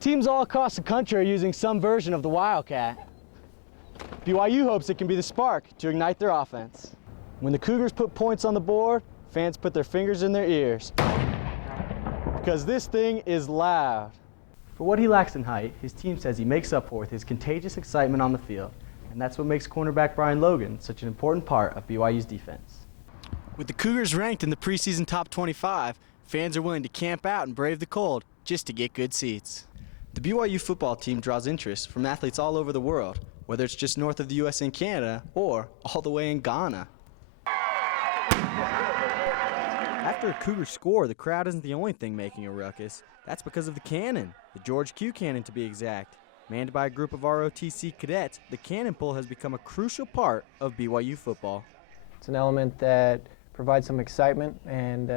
Teams all across the country are using some version of the Wildcat. BYU hopes it can be the spark to ignite their offense. When the Cougars put points on the board, fans put their fingers in their ears. Because this thing is loud. For what he lacks in height, his team says he makes up for with his contagious excitement on the field. And that's what makes cornerback Brian Logan such an important part of BYU's defense. With the Cougars ranked in the preseason top 25, fans are willing to camp out and brave the cold just to get good seats. The BYU football team draws interest from athletes all over the world, whether it's just north of the US and Canada or all the way in Ghana. After a Cougar score, the crowd isn't the only thing making a ruckus. That's because of the cannon, the George Q cannon to be exact. Manned by a group of ROTC cadets, the cannon pull has become a crucial part of BYU football. It's an element that provides some excitement and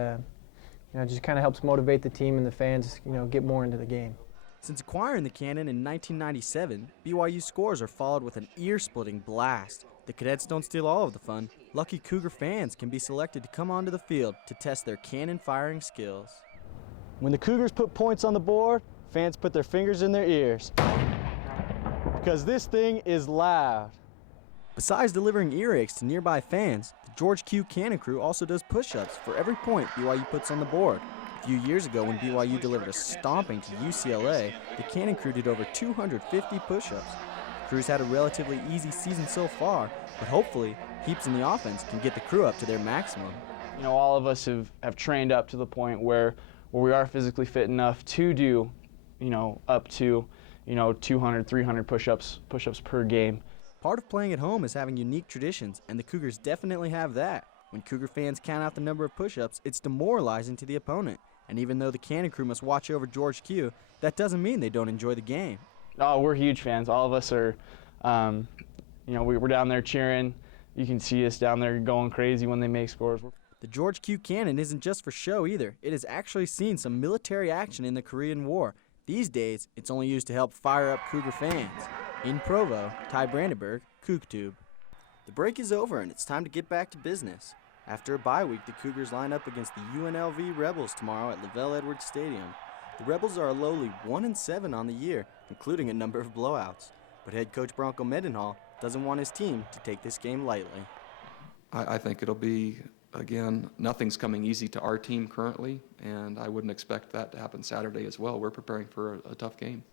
just kind of helps motivate the team and the fans, get more into the game. Since acquiring the cannon in 1997, BYU scores are followed with an ear-splitting blast. The cadets don't steal all of the fun. Lucky Cougar fans can be selected to come onto the field to test their cannon firing skills. When the Cougars put points on the board, fans put their fingers in their ears. Because this thing is loud. Besides delivering earaches to nearby fans, the George Q Cannon Crew also does push-ups for every point BYU puts on the board. A few years ago, when BYU delivered a stomping to UCLA, the Cannon Crew did over 250 push-ups. The crew's had a relatively easy season so far, but hopefully, Heaps in the offense can get the crew up to their maximum. All of us have trained up to the point where we are physically fit enough to do, up to 200, 300 push-ups per game. Part of playing at home is having unique traditions, and the Cougars definitely have that. When Cougar fans count out the number of push-ups, it's demoralizing to the opponent. And even though the Cannon Crew must watch over George Q, that doesn't mean they don't enjoy the game. Oh, we're huge fans. All of us are, we're down there cheering. You can see us down there going crazy when they make scores. The George Q Cannon isn't just for show either. It has actually seen some military action in the Korean War. These days, it's only used to help fire up Cougar fans. In Provo, Ty Brandenburg, CougTube. The break is over and it's time to get back to business. After a bye week, the Cougars line up against the UNLV Rebels tomorrow at LaVell Edwards Stadium. The Rebels are a lowly 1-7 on the year, including a number of blowouts. But head coach Bronco Mendenhall doesn't want his team to take this game lightly. I think it'll be, again, nothing's coming easy to our team currently, and I wouldn't expect that to happen Saturday as well. We're preparing for a tough game.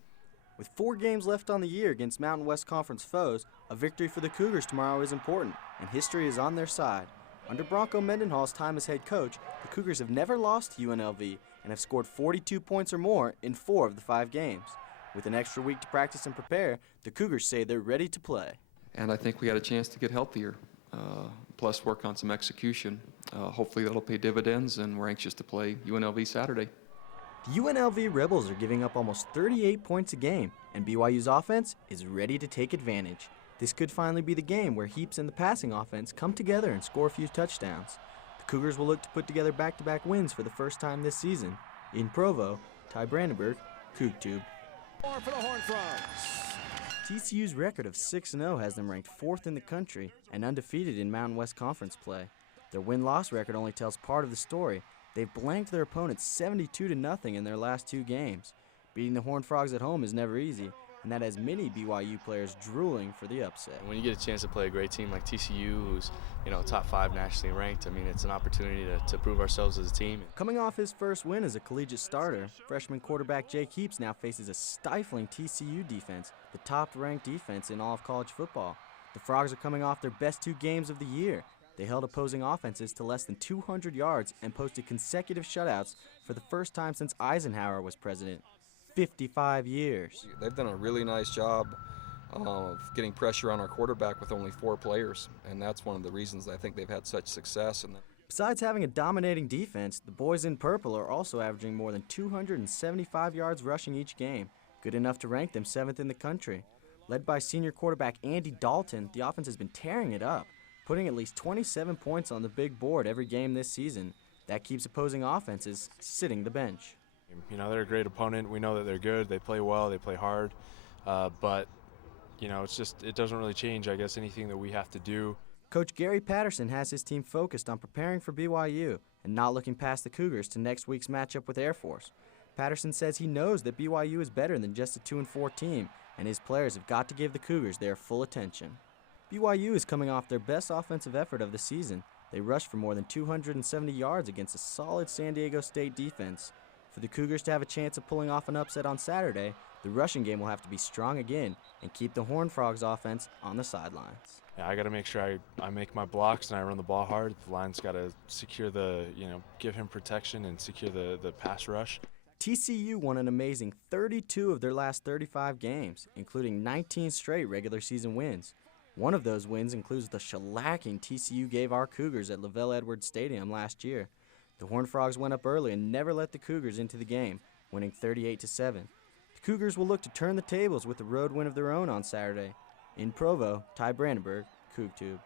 With 4 games left on the year against Mountain West Conference foes, a victory for the Cougars tomorrow is important, and history is on their side. Under Bronco Mendenhall's time as head coach, the Cougars have never lost to UNLV and have scored 42 points or more in 4 of the 5 games. With an extra week to practice and prepare, the Cougars say they're ready to play. And I think we had a chance to get healthier, plus work on some execution. Hopefully that'll pay dividends, and we're anxious to play UNLV Saturday. The UNLV Rebels are giving up almost 38 points a game, and BYU's offense is ready to take advantage. This could finally be the game where Heaps and the passing offense come together and score a few touchdowns. The Cougars will look to put together back-to-back wins for the first time this season. In Provo, Ty Brandenburg, CougTube. For the Horned Frogs. TCU's record of 6-0 has them ranked 4th in the country and undefeated in Mountain West Conference play. Their win-loss record only tells part of the story. They've blanked their opponents 72-0 in their last 2 games. Beating the Horned Frogs at home is never easy, and that has many BYU players drooling for the upset. When you get a chance to play a great team like TCU, who's top 5 nationally ranked, it's an opportunity to prove ourselves as a team. Coming off his first win as a collegiate starter, freshman quarterback Jake Heaps now faces a stifling TCU defense, the top-ranked defense in all of college football. The Frogs are coming off their best 2 games of the year. They held opposing offenses to less than 200 yards and posted consecutive shutouts for the first time since Eisenhower was president. 55 years. They've done a really nice job of getting pressure on our quarterback with only 4 players, and that's one of the reasons I think they've had such success. Besides having a dominating defense, the boys in purple are also averaging more than 275 yards rushing each game, good enough to rank them 7th in the country. Led by senior quarterback Andy Dalton, the offense has been tearing it up, putting at least 27 points on the big board every game this season. That keeps opposing offenses sitting the bench. They're a great opponent. We know that they're good. They play well. They play hard. But it doesn't really change, I guess, anything that we have to do. Coach Gary Patterson has his team focused on preparing for BYU and not looking past the Cougars to next week's matchup with Air Force. Patterson says he knows that BYU is better than just a 2-4 team, and his players have got to give the Cougars their full attention. BYU is coming off their best offensive effort of the season. They rushed for more than 270 yards against a solid San Diego State defense. For the Cougars to have a chance of pulling off an upset on Saturday, the rushing game will have to be strong again and keep the Horned Frogs offense on the sidelines. Yeah, I got to make sure I make my blocks and I run the ball hard. The line's got to secure give him protection and secure the pass rush. TCU won an amazing 32 of their last 35 games, including 19 straight regular season wins. One of those wins includes the shellacking TCU gave our Cougars at LaVell Edwards Stadium last year. The Horned Frogs went up early and never let the Cougars into the game, winning 38-7. The Cougars will look to turn the tables with a road win of their own on Saturday. In Provo, Ty Brandenburg, CougTube.